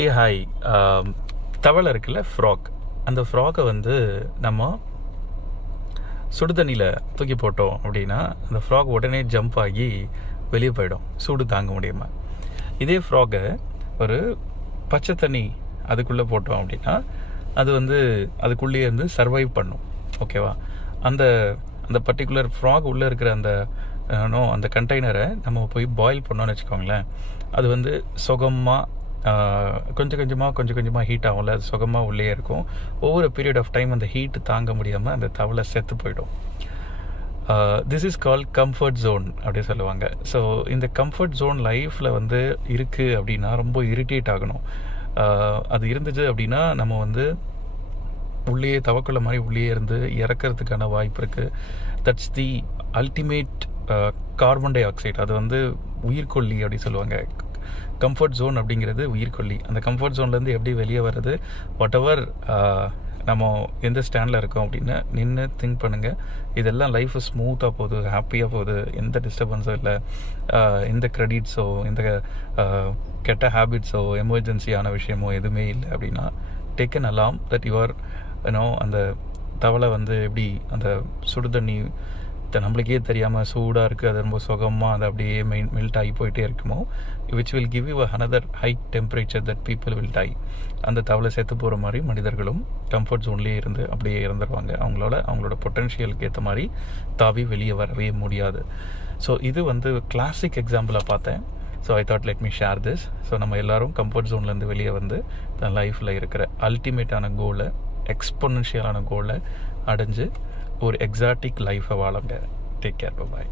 ஏ hi தவளை இருக்குல்ல frock அந்த ஃப்ராகை வந்து நம்ம சுடு தண்ணியில் தூக்கி போட்டோம் அப்படின்னா அந்த ஃப்ராக் உடனே ஜம்ப் ஆகி வெளியே போயிடும். சூடு தாங்க முடியுமா. இதே ஃப்ராகை ஒரு பச்சை தண்ணி அதுக்குள்ளே போட்டோம் அப்படின்னா அது வந்து அதுக்குள்ளேயே இருந்து சர்வைவ் பண்ணும். ஓகேவா அந்த அந்த பர்டிகுலர் ஃப்ராக் உள்ளே இருக்கிற அந்த நோ அந்த கண்டெய்னரை நம்ம போய் பாயில் பண்ணோம்னு வச்சுக்கோங்களேன். அது வந்து சுகமாக கொஞ்சம் கொஞ்சமாக கொஞ்சம் கொஞ்சமாக ஹீட் ஆகும்ல அது சுகமாக உள்ளே இருக்கும். ஒவ்வொரு பீரியட் ஆஃப் டைம் அந்த ஹீட் தாங்க முடியாமல் அந்த தவளை செத்து போயிடும். This is call comfort zone அப்படின்னு சொல்லுவாங்க. ஸோ இந்த கம்ஃபர்ட் ஜோன் லைஃப்பில் வந்து இருக்குது அப்படின்னா ரொம்ப இரிட்டேட் ஆகணும். அது இருந்துச்சு அப்படின்னா நம்ம வந்து உள்ளே தவக்குள்ள மாதிரி உள்ளே இருந்து இறக்கிறதுக்கான வாய்ப்பு இருக்குது that's the ultimate carbon dioxide அது வந்து உயிர்கொல்லி அப்படி சொல்லுவாங்க. கம்ஃபர்ட் ஜோன் அப்படிங்கிறது உயிர்கொல்லி அந்த கம்ஃபர்ட் ஜோன்லேருந்து எப்படி வெளியே வர்றது? வாட் எவர் நம்ம எந்த ஸ்டாண்டில் இருக்கோம் அப்படின்னு நின்று திங்க் பண்ணுங்கள் இதெல்லாம் லைஃப் ஸ்மூத்தாக போகுது ஹாப்பியாக போகுது. எந்த டிஸ்டர்பன்ஸும் இல்லை. எந்த க்ரெடிட்ஸோ எந்த கெட்ட ஹேபிட்ஸோ எமர்ஜென்சியான விஷயமோ எதுவுமே இல்லை அப்படின்னா taken alarm that your you know அந்த தவளை வந்து எப்படி அந்த சுடுதண்ணி நம்மளுக்கே தெரியாமல் சூடாக இருக்குது அது ரொம்ப சுகமாக அது அப்படியே மெயின் மெல்ட் ஆகி போயிட்டே இருக்குமோ? Which will give you another high temperature that people will die அந்த தவளை செத்து போகிற மாதிரி மனிதர்களும் கம்ஃபர்ட் ஜோன்லேயே இருந்து அப்படியே இறந்துருவாங்க. அவங்களோட அவங்களோட பொட்டென்ஷியலுக்கு ஏற்ற மாதிரி தாவி வெளியே வரவே முடியாது. ஸோ இது வந்து கிளாசிக் எக்ஸாம்பிளாக பார்த்தேன். So I thought let me share this so நம்ம எல்லாரும் கம்ஃபர்ட் ஜோன்லேருந்து வெளியே வந்து தன் லைஃப்பில் இருக்கிற அல்டிமேட்டான கோலை எக்ஸ்பொனன்ஷியலான கோலை அடைஞ்சு ஒரு எக்ஸாட்டிக் லைஃப்பை வாழங்க டேக் கேர் பாய்